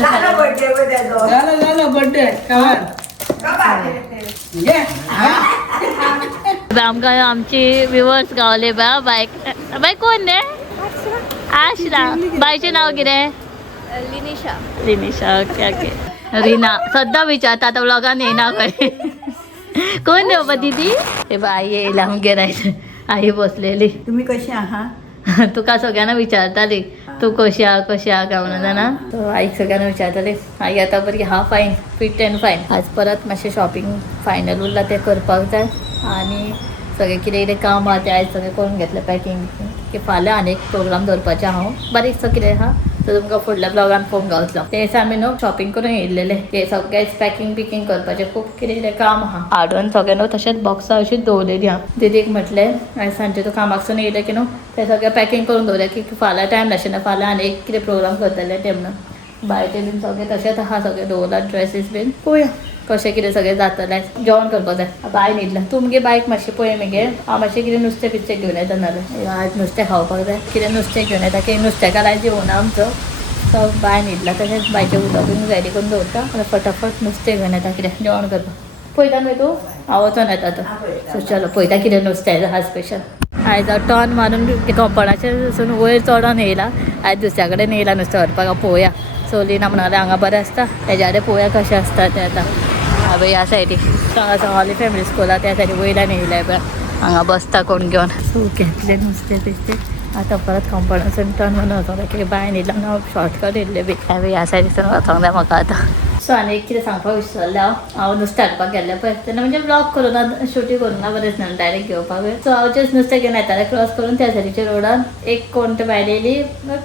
झालं बर्थडे आमका आमची व्ह्युअर्स गावले बा बायक बाय कोण रे आशरा बायचे नाव कितें लिनिशा लिनिशा ओके ओके रीना सद्दां विचारता आतां व्लॉगान येना खंय कोण रे बाबा दीदी हे बा आई येयला मुगे रायत आई बसलेली तुम्ही कशी आहात तुका सगळ्यांना विचारताली तू कशी आहा काय म्हणून जाणा तो आईक सगळ्यांना विचारताली आई आता बरी हा फायन फिट अँड फायन आज परत मातशें शॉपिंग फायनल उरला ते करपाक जाय आनी सगळें कितें कितें काम आहा तें आयज सगळें करून घेतलें पॅकींग की फाल्यां आनी एक प्रोग्राम दवरपाचें हांव बारीकसो कितें आहा तो तुमकां फुडल्या ब्लॉगान पळोवंक गावतलो ते दिसा आमी न्हू शॉपिंग करून येयल्लेले ते सगळेंच पॅकींग बिकींग करपाचें खूब कितें कितें काम आहा हाडून सगळें न्हू तशेंच बॉक्सां अशीच दवरलेलीं आहा दीदीक म्हटलें आयज सांजे तूं कामाकसून येयलें की न्हू तें सगळें पॅकींग करून दवरलें की फाल्यां टायम नाशिल्लो फाल्यां आनी एक कितें प्रोग्राम करतले ते म्हणून बायटे बीन सगळें तशेंच आहा सगळें दवरलां ड्रेसीस बीन पळोवया कशें कितें सगळें जातलें जेवण करपाक जाय बाय न्हिदलें तूं मगे बायक मातशें पळय मगे हांव मातशें कितें नुस्तें पिच्चें घेवन येता नाल्यार आयज नुस्तें खावपाक जाय कितें नुस्तें घेवन येता की नुस्तेकार आयज जेवना आमचो सो बाय न्हिदला तशेंच बायचें उदक बीन रेडी करून दवरता आनी फटाफट नुस्तें घेवन येता कितें जेवण करपाक पळयता न्हय तूं हांव वचोन येता तो सो चलो पळयता कितें नुस्तें आहा स्पेशल आयज हांव टर्न मारून कपडाचेर वचून वयर चडोन येयला आयज दुसऱ्या कडेन येयला नुस्तें व्हरपाक पळोवया चली ना म्हणल्यार हांगा बरें आसता तेज्या कडेन पळोवया कशें आसता तें आतां हांव ह्या सायडीक हांगा हॉली फॅमिली स्कुला त्या सायडीक वयल्यान येयल्या पळय हांगा बसता कोण घेवन सो घेतलें नुस्तें तें आतां परत कंपाउंडासून टर्न मारून वचोंक जाय बाय न्हिदला हांव शॉर्टकट येयल्लें बी हांवें ह्या सायडीसून वचोंक जाय म्हाका आतां सो आनी एक कितें सांगपाक विसरलें हांव नुस्तें हाडपाक गेल्लें पळय तेन्ना म्हणजे ब्लॉग करूना शुटींग करूना बरेंच ना डायरेक्ट घेवपाक सो हांव जस्ट नुस्तें घेवन येतालें क्रॉस करून त्या सायडीच्या रोडान एक कोण ते बायल येयली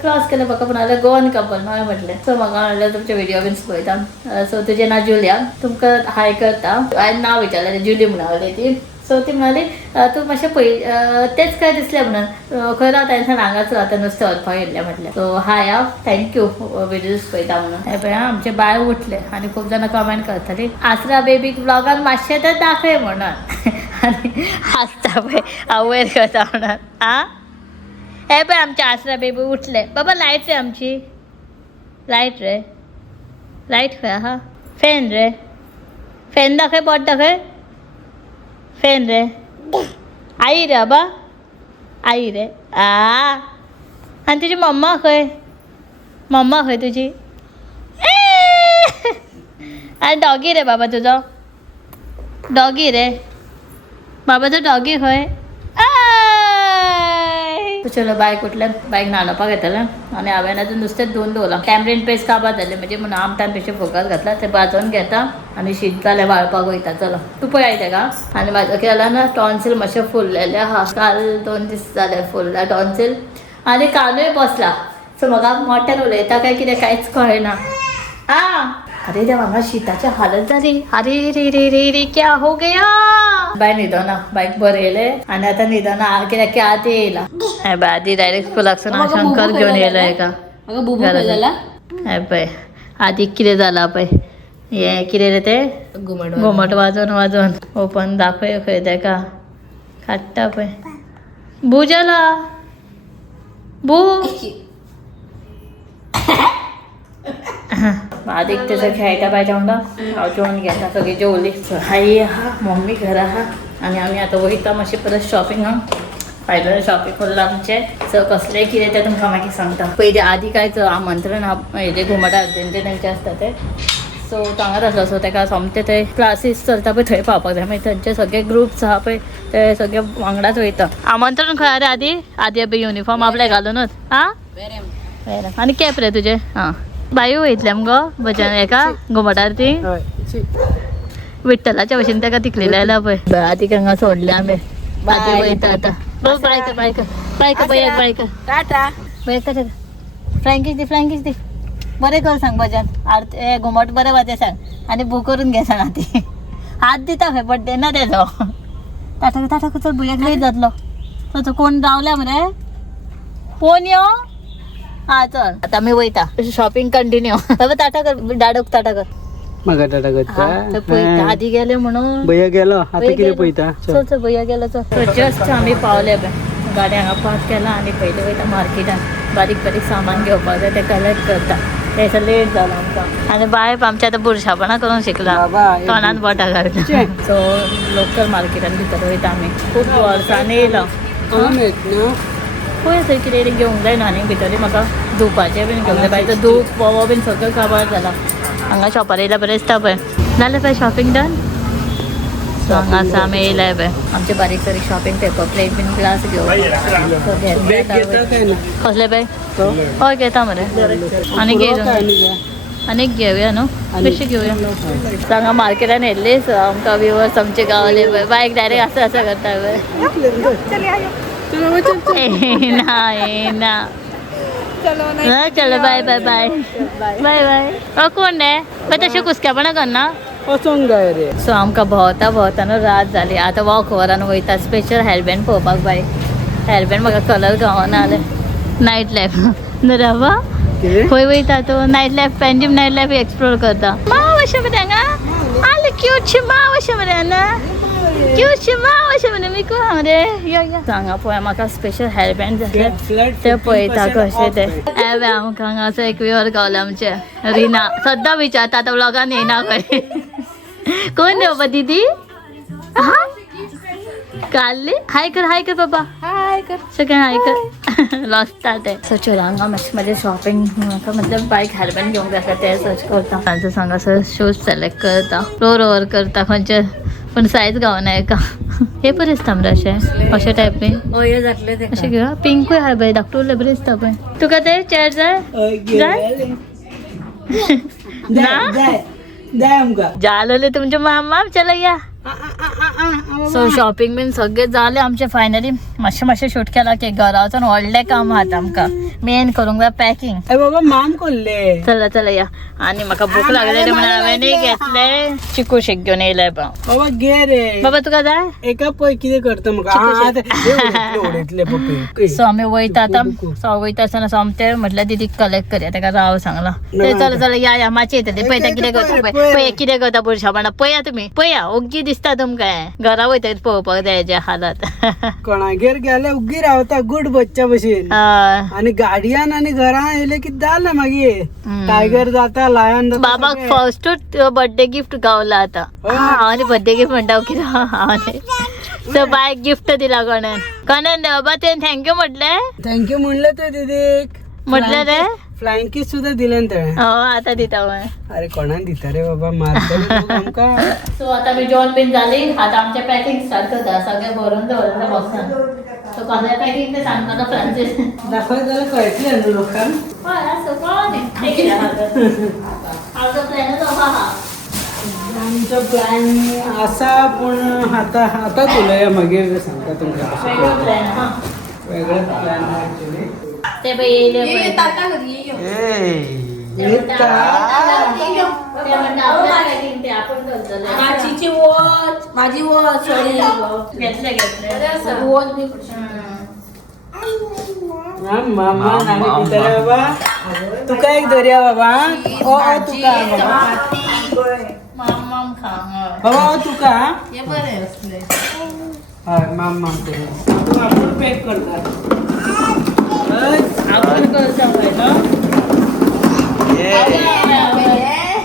क्रॉस केलें म्हाका पूण जाल्यार गोवन कपल हांवें म्हटलें सो म्हाका म्हणलें तुमचे व्हिडिओ बीन पळयता सो तुजें नांव जुलिया तुमकां हाय करता हांवें नांव विचारलें जुली म्हणून आवडली ती सो ती म्हणाली तू मातशें तेच काय दिसलें म्हणून खंय रावता हांवें हांगाच आतां नुस्तें व्हरपाक येयल्लें म्हटलें सो हाय हांव थँक्यू व्हिडिओज पळयता म्हणून हे पळय आमचे बाय उठले आनी खूब जाणां कमेंट करतालीं आसरा बेबीक ब्लॉगान मातशें तर दाखय म्हणून आनी हांसता पळय हांव वयर करता म्हणून आं हे पळय आमचे आसरा बेबी उठले बाबा लायट रे आमची लायट रे लायट खंय आहा फॅन रे फॅन दाखय बोट दाखय फॅन रे आई रे बाबा आई रे आनी तुजी मम्मा खंय तुजी आनी डॉगी रे बाबा तुजो डॉगी रे बाबाचो डॉगी खंय चलो बायक उठल्यान बायक न्हाणोवपाक येतलें आनी हांवें आतां नुस्तें धुवन दवरलां कॅमरेन पेज काबार जालें म्हणजे म्हणून आमटान पेशे फोकस घातला तें भाजोवन घेता आनी शीत जालें वाळपाक वयता चलो तूं पळय आयता का आनी म्हाजो कितें जालां ना टॉन्सील मातशें फुल्लेलें आहा काल 2 दीस जाले फुल्ला टॉन्सील आनी कानूय बसला सो म्हाका मोठ्यान उलयता काय कितें कांयच कळना अरे देवा हांगा शीताची हालत जाली अरे रे रे रे रे क्या हो गया बाय न्हिदना बायक बरें येयलें आनी आतां न्हिदना कित्याक की आतां येयला हे बाय आदी डायरेक्ट स्कुलाकसून हांव शंकर घेवन येयलो एका हे पळय आदीक कितें जालां पळय हें कितें रे तें घुमट वाजोवन ओपन दाखय खंय तेका काडटा पळय भू जाला भू आदीक तेजो खेळटा बायच्या वांगडा हांव जेवण घेता सगळीं जेवली आई आहा मम्मी घरा आहा आनी आमी आतां वयता मातशें परत शॉपिंगाक फायनल शॉपिंग करलां आमचें सो कसलें कितें तें तुमकां मागीर सांगता पयलीं आदी कांयच आमंत्रण हेजे घुमटा तेंचे आसता तें सो हांगाच आसलो सो तेका सोमते थंय क्लासीस चलता पळय थंय पावपाक जाय मागीर थंयचे सगळे ग्रुप्स आहा पळय ते सगळे वांगडाच वयता आमंत्रण खंय रे आदी अबे युनिफॉर्म आपले घालूनच वेरे आनी कॅप रे तुजे बायो वयतले मगो भजन हेका घुमटार ती विठ्ठलाच्या भशेन तेका तिकली लायला पळय आदी हांगा सोडले आमी आदी वयता आतां बायक टाटा फ्रँकीच दी बरें कर सांग भजन आरती हे घुमट बरें वाजे सांग आनी बू करून घे सांग ती हात दिता खंय बड्डे ना तेजो टाटा चल भुयाक लेट जातलो तो कोण रावल्या मरे फोन यो चल आता मी वयता शॉपिंग कंटिन्यू बाबा टाटा कर डाडोक टाटा कर म्हाका टाटा करता पळयता आदी गेले म्हणून भैया गेलो आता कितें पळयता चल भैया गेलो चल जस्ट आमी पावले पळय गाडी हांगा पार्क केला आनी पयलीं वयता मार्केटान बारीक सामान घेवपाक जाय तें कलेक्ट करता त्याचं लेट झालं आमचा आणि बाय आमच्या आता बुरशापणा करून शिकला बाबा, तोंडात बोटा घालता सो लोकल मार्केटान भितर वयता आमी खूब वर्सांनी येयला आम आहेत ना पळय थंय कितें घेवंक जाय न्हू आनी भितर म्हाका धुवपाचें बीन घेवंक जाय बाय तर धूप वोवो बीन सगळें काबार जाला हांगा शॉपार येयल्यार बरें दिसता पळय जालें पळय शॉपिंग डन सो हांगा आसा आमी येयल्याय पळय आमचे बारीक सारीक शॉपिंग पेपर प्लेट बीन ग्लास घेवं बॅग घेता काय ना कसले बॅग तो हय घेता मरे आनी घे पुरो काय नाही घ्या. आनीक घेवया न्हू कशी घेवया हांगा मार्केटान येयल्ले सो आमकां व्ह्युअर्स आमचे गावले पळय बायक डायरेक्ट असं असं करता पळय ना येना चलो bye bye bye bye bye कोण रे बाय तशें कुसक्यापणां करना वचोंक जाय रे सो आमकां भोंवता भोंवताना रात जाली आतां वॉक ओवरान वयता स्पेशल हेअरबँड पळोवपाक बाय हेअरबँड म्हाका कलर गावना जालें नायट लायफ न्हू रावा कितें खंय वयता तो night life Panjim night life explore करता माव अशें मरे हांगा आले क्यूटशी माव अशें मरे हांगा क्यूटशी माव अशें मरे मी को मरे यो यो हांगा पळय म्हाका स्पेशल हेअरबँड जाय ते पळयता कशें ते एवे आमकां हांगासर एक व्यूअर गावला आमचे रिना सद्दां विचारता आतां व्लॉगान येना खंय कोण रे बाबा दीदी काल्ली हाय कर बाबा हाय कर सगळें हाय कर लॉस्ता ते सो चल हांगा मातशें म्हाजें शॉपिंग म्हाका मतलब बायक हेअरबँड घेवंक जाय आसता तें सर्च करता तांचो सांगा सर शूज सिलेक्ट करता फ्लोर ओवर करता खंयचे पण सायज गावना एका हे बरें दिसता मरे अशें टायपीन हे जातले ते अशें घेवया पिंकूय हाय बाय धाकटुले बरें दिसता पळय तुका ते चॅर जाय ना जाय आमकां जालोले तुमचे मामा चला या सो शॉपिंग बीन सगळें जालें आमचें फायनली मातशें शूट केला की घरा वचून व्हडलें काम आहा आमकां मेन करूंक जाय पॅकींग अरे बाबा माम कोल्ले चला या आनी म्हाका भूक लागलेली म्हणून हांवें घेतले चिकू शेक घेवन येयले बाबा घे रे बाबा तुका जाय एका पळय कितें करता म्हाका उडयतले पपी सो आमी वयता आतां सो वयता आसतना सो आमचे म्हटल्यार दीदीक कलेक्ट करया ताका राव सांगला ते चला या मातशें येतली पळय कितें करता पळय कितें करता बुरशापणा पळया तुमी पळया ओग्गी दिसता तुमकां घरा वयता पळोवपाक जाय हेजे हालात कोणागेर गेले उग्गी रावता गुड बच्चा भशेन आणि गाडयान आणि घरान येयले की जालें मागीर टायगर जाता लायन जाता बाबाक फर्स्टूच बर्थडे गिफ्ट गावला आतां हांव बर्थडे गिफ्ट म्हणटा कितें सो बायक गिफ्ट दिला कोणान बाबा तें थँक्यू म्हटलें थँक्यू म्हणलं तर दीदीक म्हटलें रे फ्लायंग किस सुद्धा दिलें तेणें आतां दिता अरे कोणान दिता रे बाबा मारतले लोक आमकां सो आतां आमी जेवण बीन जाली आतां आमचें पॅकींग स्टार्ट करता सगळें भरून दवरलें बॉक्सान सो कसलें पॅकींग तें सांगता फ्रांसीस दाखय जाल्यार कळटलें न्हू लोकांक हय आसा कळ्ळें हांव प्लॅनूच आहा आमचो प्लॅन आसा पूण आतां उलया मागीर सांगता तुमकां वेगळो प्लॅन हा वेगळो प्लॅन आहा एक्चुअली ते बाई येयले पळय. ते म्हणटा आपल्या packing ते आपण करतले. माझी वॉच माझी वॉच घेतले वॉच बी मामा नानी पितले बाबा तुका एक धरया बाबा ओ तुका बाबा माम खा बाबा ओ तुका हे बरे असले हय माम तू आपण पॅक करता आपण करता ना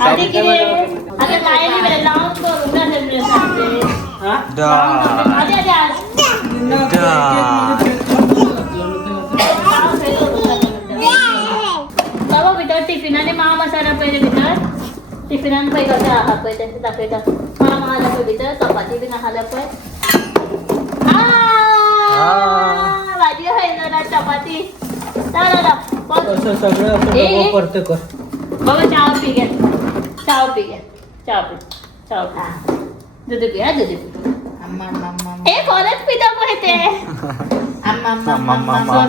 आधी किती आता काय नाही बरं लावून करून ना ते सांगते हा आधी बाबा भितर टिफिनाने मा मसाला पहिले भितर टिफिनान पै कशें आहा पळय तें दाखयता माम आहा पळय भितर चपाती बीन आहा पळय भाजी खायला ना चपाती असं सगळं असं डबो परत कर बाबा चाव पी घे चाव पी दूध पी हा दूध पी ए खरंच पिता पण ते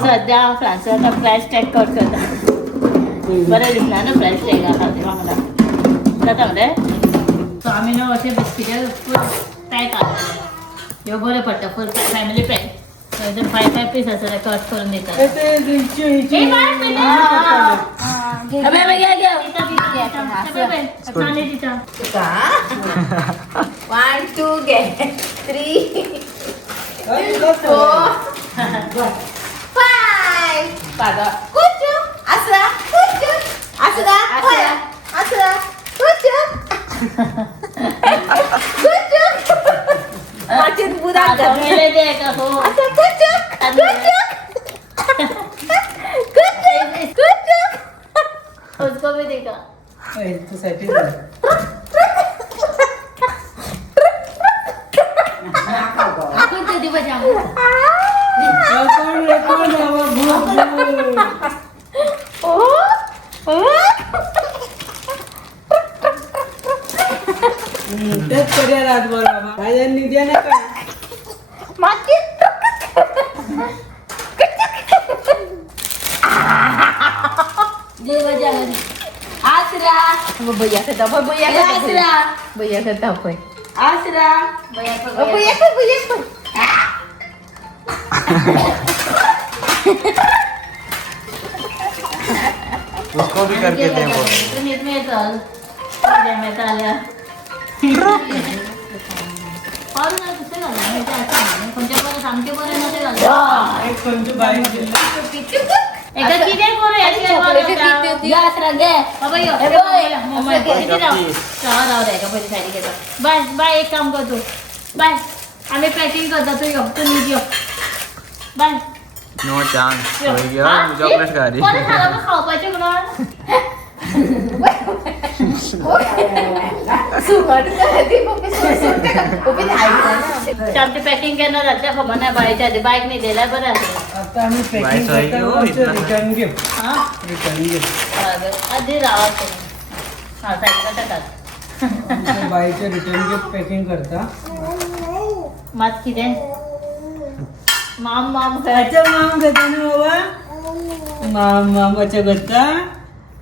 सध्या फ्रान्सचा प्राइस टॅग कट करता बरं दिसला ना प्राइस टॅग आहा तेव्हा मला जाता मरे सो आम्ही न्हू अशें बिस्किटे फूल पॅक आहा ह्यो बरें पडटा full family pack so 5 piece आसा कट करून दितात One, two, get 3, 4, 5. Paga. Kucu. Asra. Kucu. Asra. मेले दे का हो उसको भी देखा तुझ्यासाठी आपण कधी बजा तेच करूया रातभर बाबा काय निधी ना काय आसरा भैया करता भैया आसरा भैया करता होय आसरा भैया उसको भी करके दे वो नीट में चल में आल्या और ना कुठे घालला मी ते असं कोणत्या बरं सांगते बरं नसे घालला एक कोणती बाई दिली एका किती करू याची आसरा घे बाबा यो ए बाय, मोबाईल किती राव रे का पहिली साडी घेता बाय बाय एक काम करतो बाय आम्ही पॅकिंग करतो तू यो तू नीट यो बाय नो चांस हो गया चॉकलेट खा रही कोणी खाला मग खावायचे म्हणून सुकट ती उभी आहे आमची पॅकिंग करणार जाते खबर नाही बायच्या आधी बाईक नाही दिला बरं आता आम्ही बाई पॅकिंग सही हो, इतना रिटर्न गिफ्ट हा रिटर्न गिफ्ट आधी राहा तुम्ही हा साईडला टाका बाईचे रिटर्न गिफ्ट पॅकिंग करता मात किती माम माम अच्छा माम घेता ना बाबा मामाच्या घेता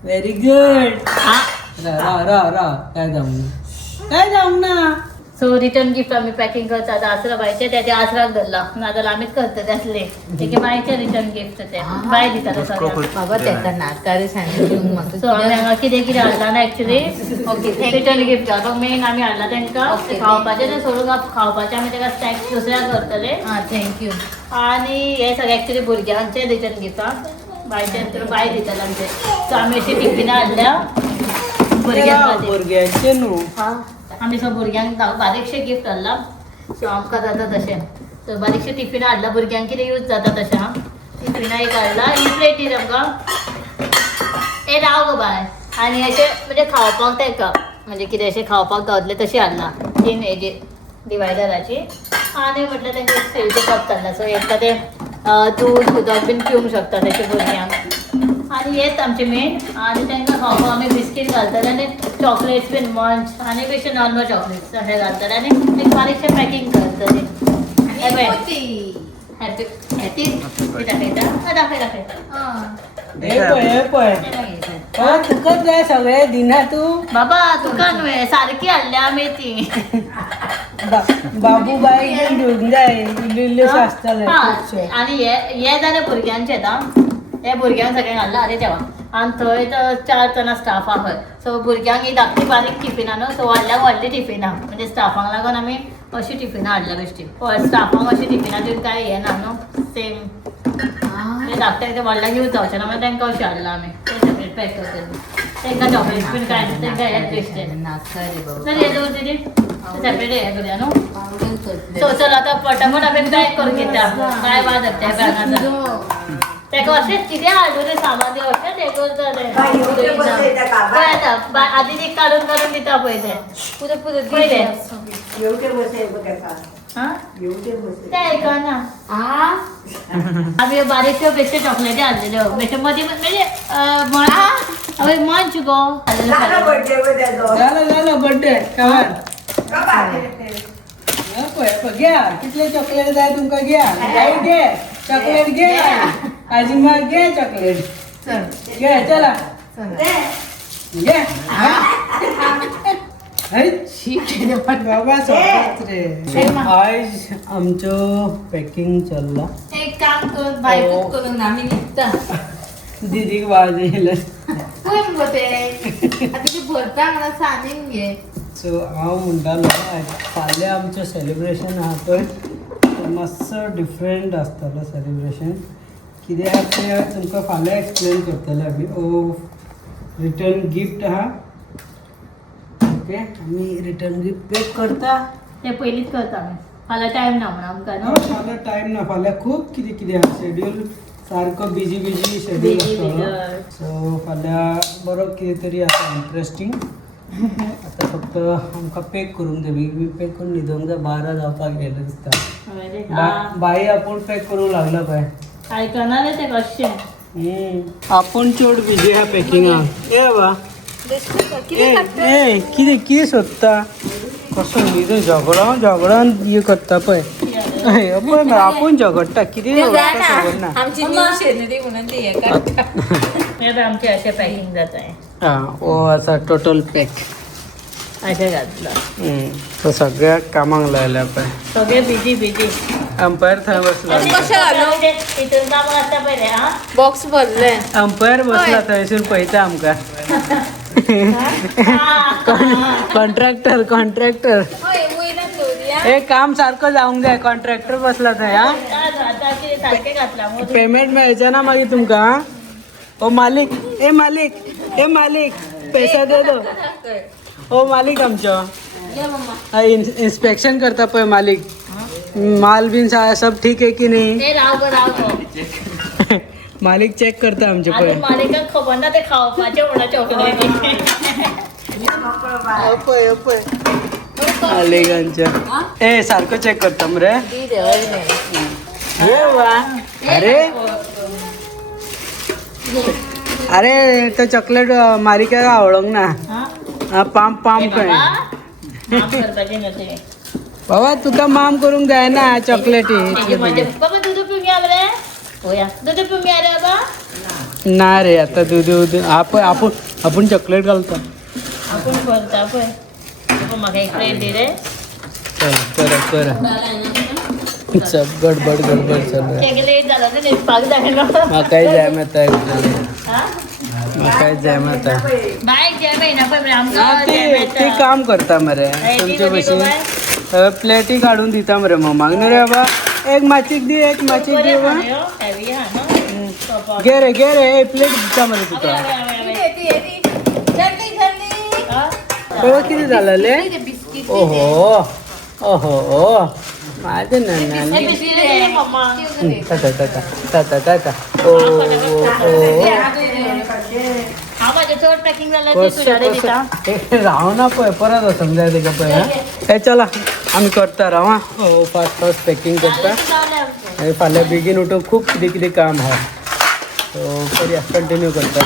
व्हेरी गुड रा काय जाऊ ना सो रिटर्न गिफ्ट आम्ही पॅकिंग करतो आता आसरा बायच्या त्याच्या आसराक धरला नादाला आम्हीच करतो त्यातले ते बायच्या रिटर्न गिफ्ट ते बाय दितात उसको सगळ्या खुद बाबा त्याचा नाकारे सांगितलं सो आम्ही हांगा कितें कितें हाडला ना एक्चुली ओके रिटर्न गिफ्ट तो मेन आम्ही हाडला तांकां खावपाचें तें सोडून खावपाचें आमी ताका स्नॅक्स दुसऱ्याक करतले हा थँक्यू आणि हे सगळें एक्चुली भुरग्यांचे रिटर्न गिफ्ट हा बायचे तर बाय दिताले आमचे सो आमी अशी टिफिनां हाडल्या भुरग्यांक खातीर. भुरग्यांचे न्हू हा आमी सो भुरग्यांक बारीकशें गिफ्ट हाडला सो आमकां जाता तशें सो बारीकशें टिफिनां हाडला भुरग्यांक कितें यूज जाता तशें हा टिफिनां एक हाडला ही प्लेटी आमकां ए राव गो बाय आणि अशें म्हणजे खावपाक तेका म्हणजे कितें अशें खावपाक गावतलें तशें हाडला 3 हेजी डिवायडराची आणि म्हटलं तांचे स्टीलचे कप हाडला सो एकदा ते दूध उदक बीन पिवंक शकता तेचे भुरग्यांक आणि हेच आमचे मेन आणि तांकां खावपाक आमी बिस्कीट घालतले आनी चॉकलेट्स बीन मंच आणि बेश्टे नॉर्मल चॉकलेट्स अशें घालतले आनी एक बारीकशें पॅकिंग करतले हे पळय हॅपी हॅपी दाखयता दाखयता हे पळय तुकाच जाय सगळे दिना तू बाबा तुका न्हय सारकी हाडल्या आमी ती बाबूबाई घेऊन जाय इल्ले आसताले खुबशे आणि हे जालें भुरग्यांचे हे भुरग्यांक सगळें घालला अरे देवा आणि थंय तर 4 जाणां स्टाफ आहा सो भुरग्यांक ही धाकटी बारीक टिफिनां न्हू सो व्हडली टिफिनां म्हणजे स्टाफांक लागून आमी अशी टिफिनां हाडल्या बेश्टी स्टाफांक अशी टिफिनां दिवन काय हें ना न्हू सेम धाकट्याक ते व्हडल्या घेवन जावचें ना मागीर तांकां अशें हाडलां आमी सेपरेट पॅक करतली तांकां चॉकलेट्स बीन काय ना तांकां हेच बेश्टे नाकारे चल हे दवर दीदी सेपरेट हे करूया न्हू सो चल आता पटापट आमी पॅक करून घेता काय वाज त्या बॅगांचा तेका अशें कितें हाडून रे सामान देव अशें ते करता आतां आदी ती काडून काडून दिता पळय ते पुरत पुरत पळय ते हा ते आयकना आमी बारीकश्यो बेश्टे चॉकलेटी हाडलेल्यो बेश्टे मदीं म्हणजे मंच गो झालं बर्थडे कमान घ्या कितले चॉकलेट जाय तुमकां घ्या गाई घे चॉकलेट घे आजिमा घे चॉकलेट घे चला घे बाबा सोबत रे आज आमचं पॅकिंग चल्ला एक काम करून बायकूच करून आम्ही निघता दीदीक वाज येयला कोण बोते आता ती भरता मला सांगून घे सो हांव म्हणटालो फाल्यां आमचें सेलिब्रेशन आहा पळय तें मातसो डिफरंट आसतलो सेलिब्रेशन कित्याक तें तुमकां फाल्यां एक्सप्लेन करतले आमी रिटर्न गिफ्ट आहा ओके आमी रिटर्न गिफ्ट पॅक करता ते पयलींच करता आमी फाल्यां टायम ना म्हणून आमकां न्हू फाल्यां टायम ना फाल्यां खूब कितें कितें आहा शेड्यूल सारको बिजी शेड्यूल आसतलो सो फाल्यां बरो कितें तरी आसा इंट्रस्टींग आतां फक्त आमकां पॅक करूंक जाय बेगीन पॅक करून न्हिदोंक जाय 12 जावपाक गेले दिसता बाई आपूण पॅक करूंक लागला पळय आयकना रे ते कशें आपूण चड बिजी आहा पॅकिंगाक ए बा कितें सोदता कसो न्हिदो झगडोन हे करता पळय पळय आपूण झगडटा कितें खबर ना आमची न्यू शेनरी म्हणून ती हे काडटा. आमचे असे पॅकिंग जात आहे हो असा टोटल पॅक अशें घातलं तो सगळ्याक कामाक लायल्या पळय सगळे बिजी अंपायर थंय बसला तिथून काम घातला पहिले हा बॉक्स भरले अंपायर बसला थंयसून पळयता आमकां कॉन्ट्रॅक्टर हे काम सारको जावंक जाय कॉन्ट्रॅक्टर बसला थंय हा सारखे घातला पेमेंट मेळचे ना मागीर तुमकां ओ मालीक पैसा दे दो ओ मालीक आमचो इन्स्पेक्शन करता पळय मालीक माल बीन सब ठीक आहे की नाही मालिक चेक करता आमचे पळय मालिकाक खबर ना ते खावपाचे म्हणा चॉकलेटी मालिकांच्या ए सारको चेक करता मरे अरे तो चॉकलेट मारिका आवडोंक ना पाम खंय बाबा तुका माम करूंक जायना चॉकलेटी बाबा दूध पिऊन घ्या बरे होया दूध पिऊन घ्या रे बाबा ना रे आता दूध आपण चॉकलेट घालता आपण करता पळय म्हाका एक प्लेट दे रे कर सब गडबड चालू आहे लेट झाला ना नेसपाक जायना म्हाकाय जाय माता हा म्हाकाय जाय माता बाय जय महिना पण आमका ती काम करता मरे तुमचे भशेन प्लेटी काढून दिता मरे मम्माक न्हू रे बाबा एक माचीक दी बाबा हेवी हा ना घे रे एक प्लेट दिता मरे तुका बाबा किती झालेले ओहो माझे नाना ताता ओ राव ना पळय परत वचूंक जाय तेका पळय हे चला आमी करता राव हा फास्ट पॅकिंग करता फाल्यां बेगीन उठून खूब कितें काम आहा सो करूया कंटिन्यू करता